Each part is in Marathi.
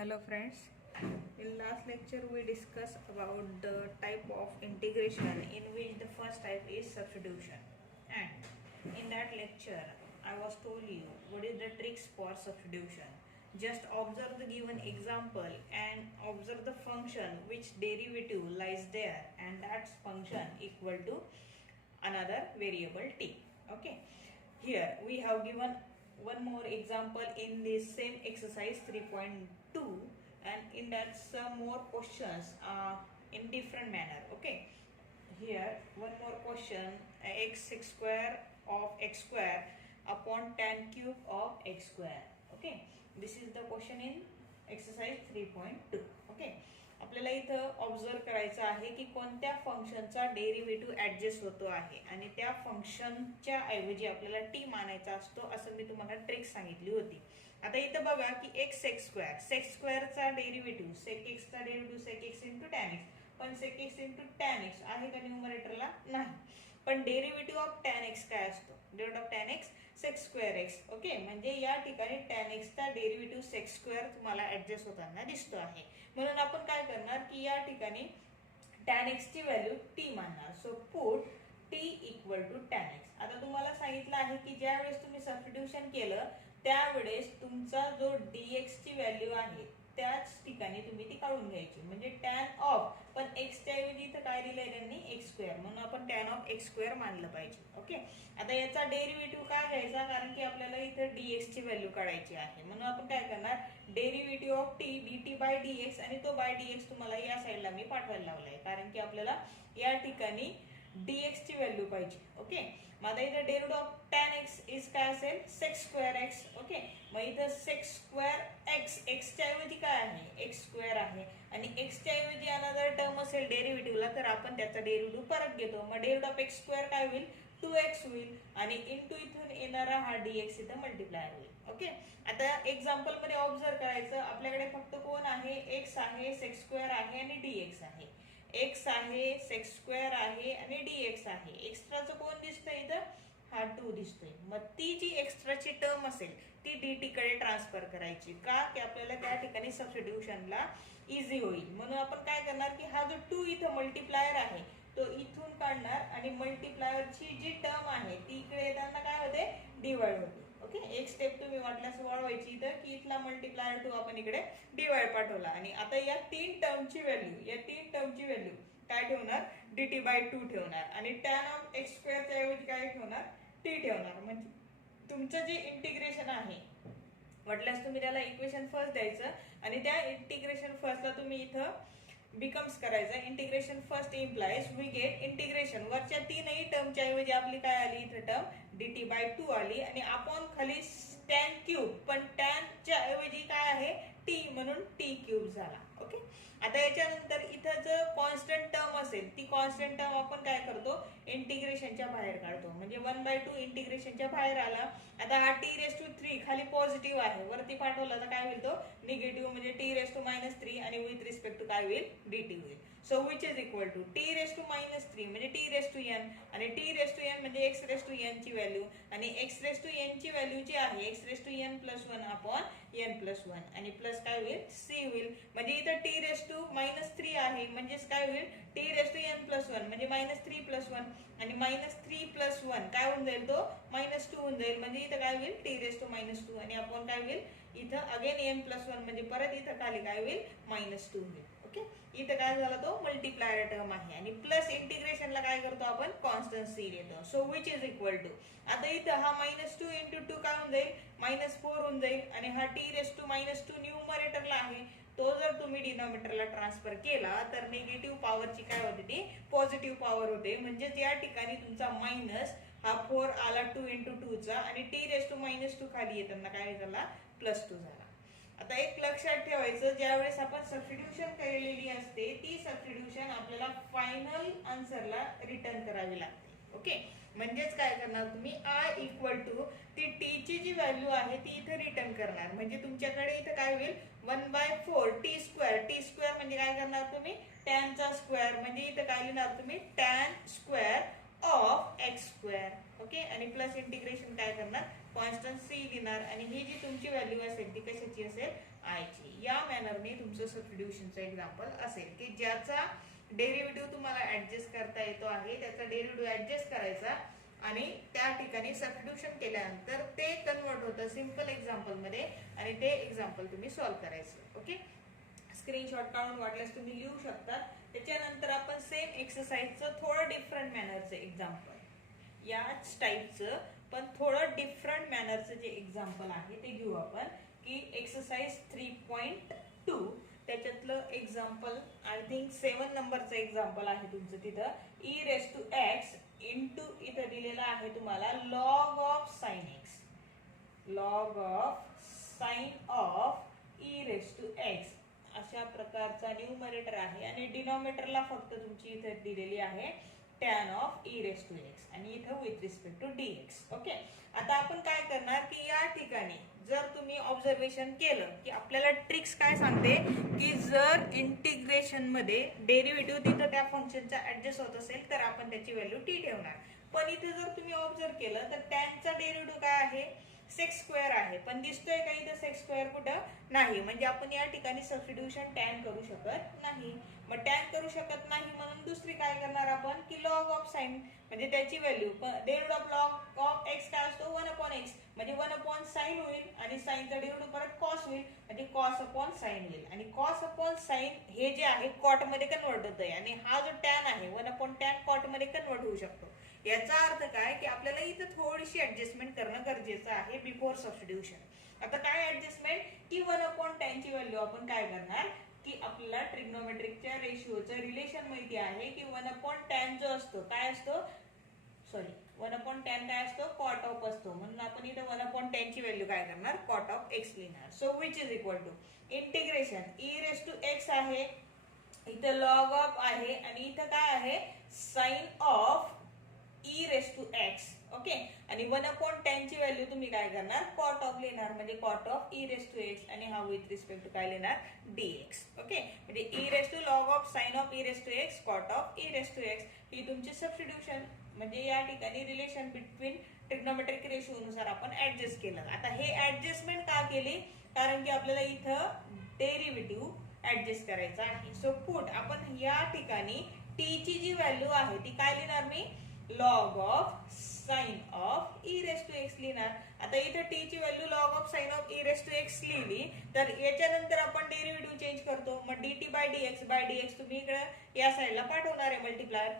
Hello friends, in last lecture we discussed about the type of integration in which the first type is substitution, and in that lecture I was told you what is the tricks for substitution. Just observe the given example and observe the function which derivative lies there, and that function equal to another variable t. Okay, here we have given one more example in this same exercise 3.2, and in that some more questions in different manner. Okay, here one more question, x square of x square upon tan cube of x square. Okay, this is the question in exercise 3.2. okay, आपल्याला इथं ऑब्झर्व करायचं आहे की कोणत्या फंक्शनचा डेरिव्हेटिव्ह ऍडजस्ट होतो आहे आणि त्या फंक्शनच्या ऐवजी आपल्याला टी मानायचा असतो असं मी तुम्हाला ट्रिक सांगितली होती. आता इथं बघा की एक्स स्क्वेअरचा डेरिव्हेटिव्ह सेक एक्सचा derivative sec x into tan x, पण sec x into tan x आहे का न्यूमरेटरला? नाही. पण डेरिव्हेटिव्ह ऑफ टॅन एक्स काय असतो? Derivative of tan x sec square x. Okay, म्हणजे या ठिकाणी टॅन एक्सचा डेरिव्हेटिव्ह सेक स्क्वेअर तुम्हाला ऍडजस्ट होताना दिसतो आहे. म्हणून आपण काय करणार की या ठिकाणी टॅन एक्स ची व्हॅल्यू टी मानणार. So put T equal to tan x. आता तुम्हाला सांगितलं आहे की ज्या वेळेस तुम्ही सबस्टिट्यूशन केलं त्यावेळेस तुमचा जो डीएक्स ची व्हॅल्यू आहे त्याच ठिकाणी तुम्ही ती काढून घ्यायची, म्हणजे टॅन ऑफ, पण एक्स च्या ऐवजी इथं काय दिलंय त्यांनी एक्स स्क्वेअर, म्हणून आपण टॅन ऑफ एक्स स्क्वेअर मानलं पाहिजे. ओके, आता याचा डेरिव्हेटिव्ह काय घ्यायचा, कारण की आपल्याला इथं डीएक्स ची व्हॅल्यू काढायची आहे. म्हणून आपण काय करणार, derivative of t dt by dx, आणि तो बाय डीएक्स तुम्हाला या साईडला मी पाठवायला लावलाय कारण की आपल्याला या ठिकाणी dx ची व्हॅल्यू पाहिजे. ओके, मग आता इथे derivative of tan x is काय असेल, sec स्क्वेअर x. ओके, मग इथे sec स्क्वेअर x, x च्या ऐवजी काय आहे, x स्क्वेअर आहे, आणि x च्या ऐवजी अनदर टर्म असेल डेरिव्हेटिव्हला तर आपण त्याचा डेरिव्हेटिव्ह परत घेतो. मग डेरिव्हेटिव्ह ऑफ x स्क्वेअर काय होईल, 2x होईल, आणि इंटू इथून येणारा हा dx इथं मल्टिप्लाय होईल. ओके, आता एक्झाम्पल मध्ये ऑब्झर्व करायचं, आपल्याकडे फक्त कोण आहे, x आहे, sec स्क्वेअर आहे आणि dx आहे. x आहे, sec स्क्वेअर आहे आणि dx आहे. एक्स्ट्राचं कोण दिसतंय इथं, हा 2 दिसतोय. मग ती जी एक्स्ट्राची टर्म असेल ती dt कडे ट्रान्सफर करायची, का की आपल्याला त्या ठिकाणी सबस्टिट्यूशनला इझी होईल. म्हणून आपण काय करणार की हा जो 2 इथं मल्टिप्लायर आहे तो इथून काढणार, आणि मल्टिप्लायरची जी टर्म आहे ती इकडे येताना काय होते, डिवाइड होते. ओके, एक स्टेप तुम्ही वाटल्यास वाढवायची इथं की इथला मल्टिप्लायर 2 आपण इकडे डिवाइड पाठवला, आणि आता या तीन टर्मची व्हॅल्यू काय ठेवणार, dt बाय 2 ठेवणार, आणि टॅन ऑफ एक्स स्क्वेअरच्या ऐवजी काय ठेवणार, टी ठेवणार. म्हणजे तुमचं जे इंटिग्रेशन आहे, वाटल्यास तुम्ही त्याला इक्वेशन फर्स्ट द्यायचं, आणि त्या इंटिग्रेशन फर्स्टला तुम्ही इथं बिकम्स करायचं. Integration first implies we get integration, वरच्या तीनही टर्मच्या ऐवजी आपली काय आली इथं टर्म dt बाय 2 आली, आणि अपॉन खाली टॅन क्यूब, पण टॅनच्या ऐवजी काय आहे टी, म्हणून टी क्यूब झाला. ओके, आता याच्यानंतर इथं जर कॉन्स्टंट टर्म असेल ती कॉन्स्टंट टर्म आपण काय करतो, इंटिग्रेशनच्या बाहेर काढतो, म्हणजे 1/2 इंटिग्रेशनच्या बाहेर आला. आता हा t⁻³ खाली पॉझिटिव्ह आहे, वरती पाठवला तर काय होईल तो निगेटिव्ह, म्हणजे t⁻³ आणि विथ रिस्पेक्ट टू काय होईल, dt होईल. So which is equal to t⁻³ म्हणजे t⁻n, आणि t⁻n म्हणजे x⁻n ची व्हॅल्यू, आणि x⁻n ची व्हॅल्यू जी आहे x⁻n+1 अपॉन n+1, आणि प्लस काय होईल, c होईल. म्हणजे इथं t⁻³ आहे, म्हणजेच काय होईल, t⁻n+1 म्हणजे -3+1, आणि -3+1 काय होऊन जाईल, तो -2 होऊन जाईल. म्हणजे इथं काय होईल, t⁻², आणि आपण काय होईल इथं अगेन n+1, म्हणजे परत इथं खाली काय होईल, -2 होईल. ओके, इथं काय झाला, तो मल्टिप्लायर टर्म आहे, आणि प्लस इंटिग्रेशनला काय करतो आपण, कॉन्स्टंट सी देतो. So which is equal to, आता इथं हा -2 इंटू 2 काय होऊन जाईल, -4 होऊन जाईल, आणि हा t⁻² न्यूमरेटरला आहे, तो जर तुम्ही डिनॉमिनेटरला ट्रान्सफर केला तर निगेटिव्ह पॉवरची काय होते, ती पॉझिटिव्ह पॉवर होते. म्हणजे या ठिकाणी तुमचा मायनस हा 4 आला 2 इंटू 2 चा, आणि t⁻² खाली येताना काय झाला, +2 झाला. आता एक लक्षात ठेवायचं, ज्यावेळेस आपण सबस्टिट्यूशन केलेली असते ती सबस्टिट्यूशन आपल्याला फायनल आन्सरला रिटर्न करावी लागते. ओके, म्हणजेच काय करणार तुम्ही, i इक्वल टू ती टी ची जी व्हॅल्यू आहे ती इथे रिटर्न करणार. म्हणजे तुमच्याकडे इथे काय होईल, 1/4 t स्क्वेअर म्हणजे काय करणार तुम्ही, tan चा स्क्वेअर, म्हणजे इथे काय लिहिणार तुम्ही, tan square of x square. Okay, आणि प्लस इंटिग्रेशन काय करणार, कॉन्स्टंट सी लिहिणार, आणि ही जी तुमची व्हॅल्यू असेल ती कशाची असेल, आय ची. या मॅनरने तुमचं सबस्टिट्यूशनचं एक्झाम्पल असेल की ज्याचा डेरिव्हेटिव्ह तुम्हाला ऍडजस्ट करता येतो आहे, त्याचा डेरिव्हेटिव्ह ऍडजस्ट करायचा आणि त्या ठिकाणी सबस्टिट्यूशन केल्यानंतर ते कन्वर्ट होतं सिंपल एक्झाम्पल मध्ये आणि ते एक्झाम्पल तुम्ही सॉल्व्ह करायचं. ओके, स्क्रीनशॉट काढून वाटल्यास तुम्ही लिहू शकता. त्याच्यानंतर आपण सेम एक्सरसाइजचं थोडं डिफरंट मॅनरचं एक्झाम्पल, याच टाईपचं पण थोडं डिफरंट मॅनरचं जे एक्झाम्पल आहे ते घेऊ आपण की एक्सरसाइज 3.2 त्याच्यातलं एक्झाम्पल आय थिंक 7 नंबरचं एक्झाम्पल आहे तुमचं. तिथं e raise to x into इथं दिलेला आहे तुम्हाला log of sine x, log of sine of e raise to x अशा प्रकारचा न्यूमरेटर आहे आणि डिनॉमिनेटरला फक्त तुमची इथे दिलेली आहे tan of e raise to x आणि इथं with respect to dx. Okay, आता आपण काय करणार की या ठिकाणी जर तुम्ही ऑब्झर्वेशन केलं की आपल्याला ट्रिक्स काय सांगते की जर इंटिग्रेशन मध्ये डेरिव्हेटिव्ह तिथं त्या फंक्शनचा ऍडजस्ट होत असेल तर आपण त्याची व्हॅल्यू टी ठेवणार. पण इथे जर तुम्ही ऑब्झर्व केलं तर टॅनचा डेरिव्हेटिव्ह काय आहे, सेक्स स्क्वेअर आहे, पण दिसतोय का इथं सेक्स स्क्वेअर कुठं नाही, म्हणजे आपण या ठिकाणी सबस्टिट्यूशन टॅन करू शकत नाही. मग टॅन करू शकत नाही म्हणून दुसरी काय करणार आपण की लॉग ऑफ साइन, म्हणजे त्याची value derivative of log of x काय असतो 1/x, म्हणजे 1/sin होईल आणि साइनचा डेरिव्हेटिव्ह परत कॉस होईल म्हणजे cos/sin होईल आणि cos/sin हे जे आहे कॉट मध्ये कन्वर्ट होतंय आणि हा जो टॅन आहे 1/tan कॉट मध्ये कन्वर्ट होऊ शकतो. याचा अर्थ काय की आपल्याला इथं थोडीशी ऍडजस्टमेंट करणं गरजेचं आहे बिफोर सबस्टिट्यूशन. आता काय ऍडजस्टमेंट की 1/tan ची व्हॅल्यू आपण काय करणार की आपल्याला ट्रिग्नोमेट्रिकच्या रेशिओचं रिलेशन माहिती आहे की 1/tan जो असतो काय असतो, सॉरी 1/tan काय असतो कॉट ऑफ असतो, म्हणून आपण इथं 1/tan ची व्हॅल्यू काय करणार कॉट ऑफ एक्स लिहिणार. So which is equal to integration e raise to x आहे, इथं लॉग ऑफ आहे आणि इथं काय आहे sine of e raise to x. Okay, आणि 1/tan ची व्हॅल्यू तुम्ही काय करणार कॉट ऑफ लिहिणार म्हणजे cot of e raise to x आणि हा विथ रिस्पेक्ट टू काय लिहिणार dx. ओके, म्हणजे e raise to log of sine of e raise to x cot of e raise to x ही तुमची सबस्टिट्यूशन म्हणजे या ठिकाणी रिलेशन बिटवीन ट्रिग्नोमेट्रिक रेशिओ नुसार आपण ऍडजस्ट केलं. आता हे ऍडजस्टमेंट का केली, कारण की आपल्याला इथं डेरिव्हेटिव्ह ऍडजस्ट करायचा आहे. सो पुट आपण या ठिकाणी टी ची जी व्हॅल्यू आहे ती काय लिहिणार मी log of sine of e raise to x लिहिणार. आता इथे टी ची value log of sine of e raise to x लिहिली तर याच्यानंतर आपण डेरिव्हेटिव्ह चेंज करतो, मग dt बाय dx तुम्ही इकडे या साईडला पाठवणार आहे मल्टिप्लायर.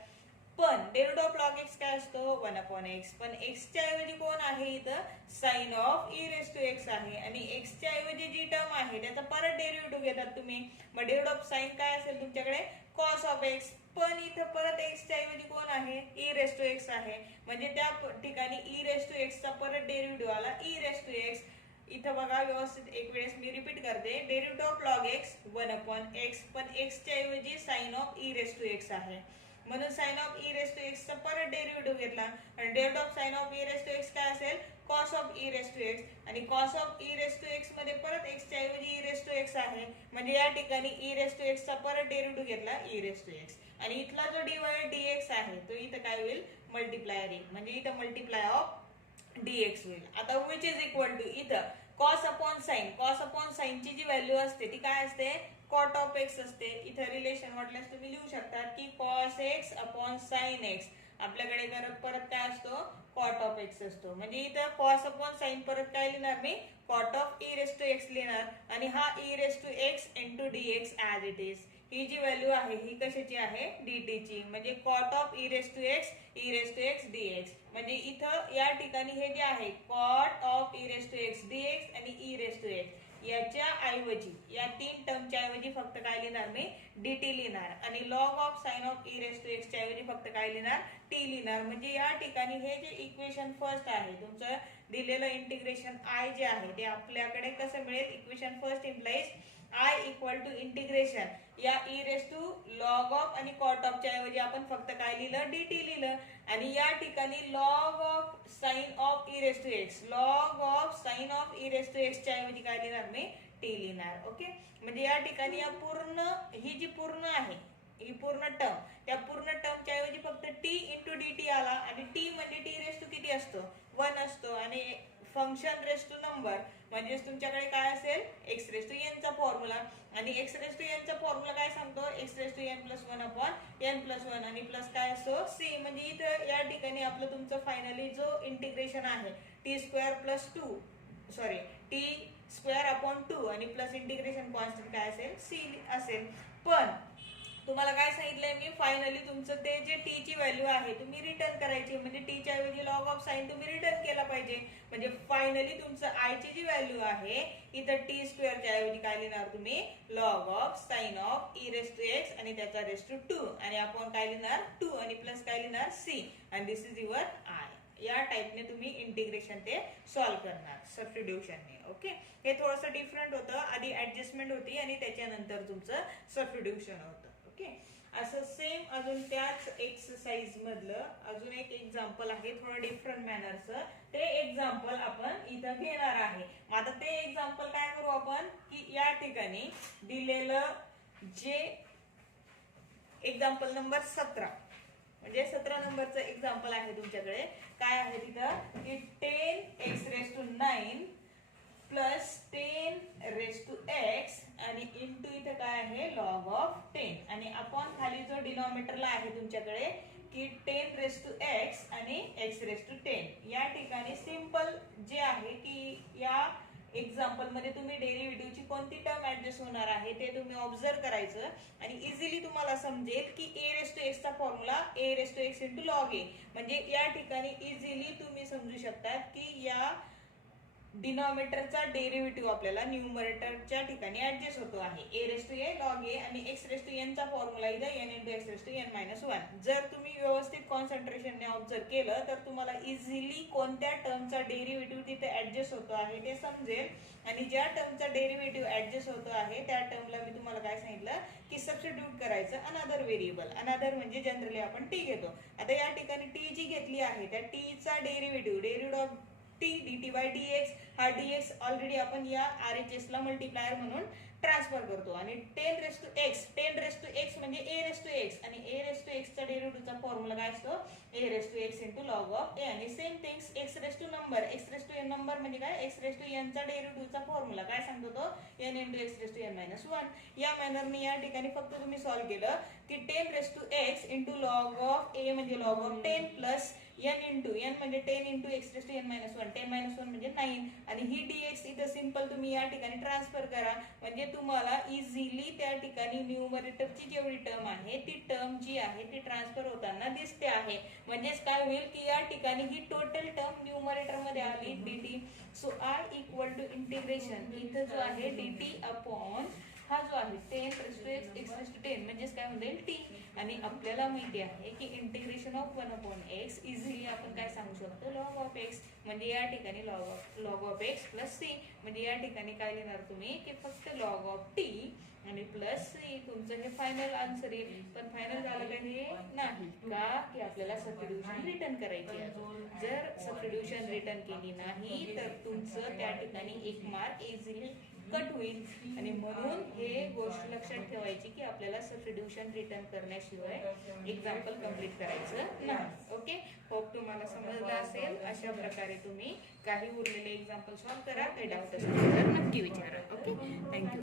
पण डेरिव्हेटिव्ह ऑफ लॉग एक्स काय असतो 1/x, पण x च्या ऐवजी कोण आहे इथं sine of e raise to x आहे आणि x च्या ऐवजी जी टर्म आहे त्याचा परत डेरिव्हेटिव्ह घेतात तुम्ही, मग डेरिव्हेटिव्ह ऑफ साइन काय असेल तुमच्याकडे cos ऑफ x, पण इथं परत x च्या ऐवजी कोण आहे e रेस टू x आहे, म्हणजे त्या ठिकाणी e रेस टू x चा परत डेरिव्हेटिव्ह आला e रेस टू x. इथं बघा व्यवस्थित एक वेळेस मी रिपीट करते, derivative of log x 1/x, पण x च्या ऐवजी sine of e raise to x आहे म्हणून sine of e raise to x चा परत डेरिव्हेटिव्ह घेतला आणि derivative of sine of e raise to x काय असेल cos of e raise to x आणि cos of e raise to x मध्ये परत x च्या ऐवजी e रेस टू x आहे म्हणजे या ठिकाणी e रेस टू x चा परत डेरिव्हेटिव्ह घेतला e रेस टू x आणि इथला जो dy dx आहे तो इथं काय होईल मल्टिप्लायर येईल म्हणजे इथं मल्टिप्लाय ऑफ dx होईल. आता विच इज इक्वल टू इथं cos अपॉन साइन ची जी व्हॅल्यू असते ती काय असते cot ऑफ x असते. इथं रिलेशन वाटल्यास तुम्ही लिहू शकता की cos x upon sin x, आपल्याकडे परत काय असतो cot ऑफ x असतो म्हणजे इथं cos अपॉन sin परत काय लिहिणार मी cot of e raise to x लिहिणार आणि हा e raise to x into dx as it is. ही जी व्हॅल्यू आहे ही कशाची आहे dt ची म्हणजे cot of e raise to x dx म्हणजे इथं या ठिकाणी हे जे आहे cot of e raise to x dx आणि e रेस टू x याच्या ऐवजी या तीन टर्मच्या ऐवजी फक्त काय लिहिणार मी dt लिहिणार आणि log of sine of e raise to x च्या ऐवजी फक्त काय लिहिणार t लिहिणार म्हणजे या ठिकाणी हे जे इक्वेशन फर्स्ट आहे तुमचं दिलेलं इंटिग्रेशन i जे आहे ते आपल्याकडे कसं मिळेल equation first implies i equal to integration या e raise to log of आणि cot ऑफ च्या ऐवजी आपण फक्त काय लिहिलं dt लिहिलं आणि या ठिकाणी log of sine of e raise to x log of sine of e raise to x च्या ऐवजी काय लिहिणार मी t लिहिणार. ओके, म्हणजे या ठिकाणी या पूर्ण ही जी पूर्ण आहे ही पूर्ण टर्म त्या पूर्ण टर्मच्या ऐवजी फक्त t इंटू dt आला आणि t म्हणजे t रेस टू किती असतो 1 असतो आणि फंक्शन रेस टू नंबर म्हणजे तुमच्याकडे काय असेल x रेस टू n चा फॉर्म्युला आणि एक्स रेस टू एनचा फॉर्म्युला काय सांगतो, x raise to n plus one upon n plus one आणि प्लस काय असतो सी. म्हणजे इथं या ठिकाणी आपलं तुमचं फायनली जो इंटिग्रेशन आहे T square plus two sorry T square upon 2 आणि प्लस इंटिग्रेशन कॉन्स्टंट काय असेल सी असेल. पण तुम्हाला काय सांगितलंय मी, फायनली तुमचं ते जे टी ची व्हॅल्यू आहे तुम्ही रिटर्न करायची, म्हणजे टी च्या ऐवजी लॉग ऑफ साइन तुम्ही रिटर्न केला पाहिजे. म्हणजे फायनली तुमचं आय ची जी व्हॅल्यू आहे इथं टी स्क्वेअरच्या ऐवजी काय लिहिणार तुम्ही, log of sine of e raise to x आणि त्याचा रेस टू 2 आणि आपण काय लिहिणार 2 आणि प्लस काय लिहिणार सी आणि दिस इज युअर आय. या टाइपने तुम्ही इंटिग्रेशन ते सॉल्व्ह करणार सबस्टिट्यूशनने. ओके, हे थोडंसं डिफरंट होतं, आधी ऍडजस्टमेंट होती आणि त्याच्यानंतर तुमचं सबस्टिट्यूशन होतं. ओके, असं सेम अजून त्याच एक्सरसाइज मधलं अजून एक एक्झाम्पल आहे थोडं डिफरंट मॅनरचं. ते एक्झाम्पल आपण इथं घेणार आहे. आता ते एक्झाम्पल काय करू आपण की या ठिकाणी दिलेलं जे एक्झाम्पल नंबर 17 म्हणजे 17 नंबरचं एक्झाम्पल आहे तुमच्याकडे. काय आहे तिथं की 10x⁹ प्लस 10x आणि इंटू इथं काय आहे लॉग ऑफ 10 आणि अपॉन खाली जो डिनॉमिनेटरला आहे तुमच्याकडे की 10x आणि x⁻10. या ठिकाणी सिंपल जे आहे की या एक्झाम्पल मध्ये तुम्ही डेरिव्हेटिव्हची कोणती टर्म ऍडजस्ट होणार आहे ते तुम्ही ऑब्झर्व करायचं आणि इझिली तुम्हाला समजेल की a⁻x चा फॉर्म्युला a⁻x इंटू लॉग ए. म्हणजे या ठिकाणी इझिली तुम्ही समजू शकतात की या डिनॉमिनेटरचा डेरिव्हेटिव्ह आपल्याला न्यूमरेटरच्या ठिकाणी ऍडजस्ट होतो आहे a लॉग ए आणि x⁻n चा फॉर्म्युला इथं n इंटू x⁻1. जर तुम्ही व्यवस्थित कॉन्सन्ट्रेशनने ऑब्झर्व केलं तर तुम्हाला इझिली कोणत्या टर्मचा डेरिव्हेटिव्ह तिथे ऍडजस्ट होतो आहे ते समजेल आणि ज्या टर्मचा डेरिव्हेटिव्ह ऍडजस्ट होतो आहे त्या टर्मला मी तुम्हाला काय सांगितलं की सबस्टिट्यूट करायचं अनदर व्हेरिएबल. अनदर म्हणजे जनरली आपण टी घेतो. आता या ठिकाणी टी जी घेतली आहे त्या टी चा derivative of t dt by dx हा dx ऑलरेडी आपण या RHS ला मल्टिप्लायर म्हणून ट्रान्सफर करतो आणि 10x म्हणजे a⁻x आणि a⁻x चा डेरिव्हेटिव्हचा फॉर्म्युला काय असतो a⁻x into log of a आणि सेम थिंग्स x⁻n नंबर म्हणजे काय x⁻n चा डेरिव्हेटिव्हचा फॉर्म्युला काय सांगतो तो n इंटू x⁻1. या मॅनरने या ठिकाणी फक्त तुम्ही सॉल्व्ह केलं की 10x into log of a म्हणजे log of 10 plus n into n म्हणजे 10 इंटू x⁻1 10 - 1 म्हणजे 9 आणि ही dx इथं सिंपल तुम्ही या ठिकाणी ट्रान्सफर करा म्हणजे तुम्हाला इझिली त्या ठिकाणी न्यूमरेटरची जेवढी टर्म आहे ती टर्म जी आहे ती ट्रान्सफर होताना दिसते आहे. म्हणजेच काय होईल की या ठिकाणी ही टोटल टर्म न्यूमरेटर मध्ये आली dt. So I equal to integration इथं जो आहे dt अपॉन हा जो आहे 10x x⁻10 म्हणजेच काय होईल टी आणि आपल्याला माहिती आहे की इंटिग्रेशन ऑफ 1/x इझिली आपण काय सांगू शकतो लॉग ऑफ x म्हणजे या ठिकाणी log of x plus c म्हणजे या ठिकाणी काय लिहिणार तुम्ही की फक्त लॉग ऑफ टी आणि प्लस सी. तुमचं हे फायनल आन्सर येईल. पण फायनल झालं का हे नाही का की आपल्याला सबस्टिट्यूशन रिटर्न करायची आहे. जर सबस्टिट्यूशन रिटर्न केली नाही तर तुमचं त्या ठिकाणी एक मार्क इझिली कट होईल आणि म्हणून हे गोष्ट लक्षात ठेवायची की आपल्याला सबस्टिट्यूशन रिटर्न करण्याशिवाय एक्झाम्पल कंप्लीट करायचं नाही. ओके, होप तुम्हाला समजलं असेल. अशा प्रकारे तुम्ही काही उरलेले एक्झाम्पल सॉल्व्ह करा. काही डाऊट असेल तर नक्की विचारा. Okay, thank you.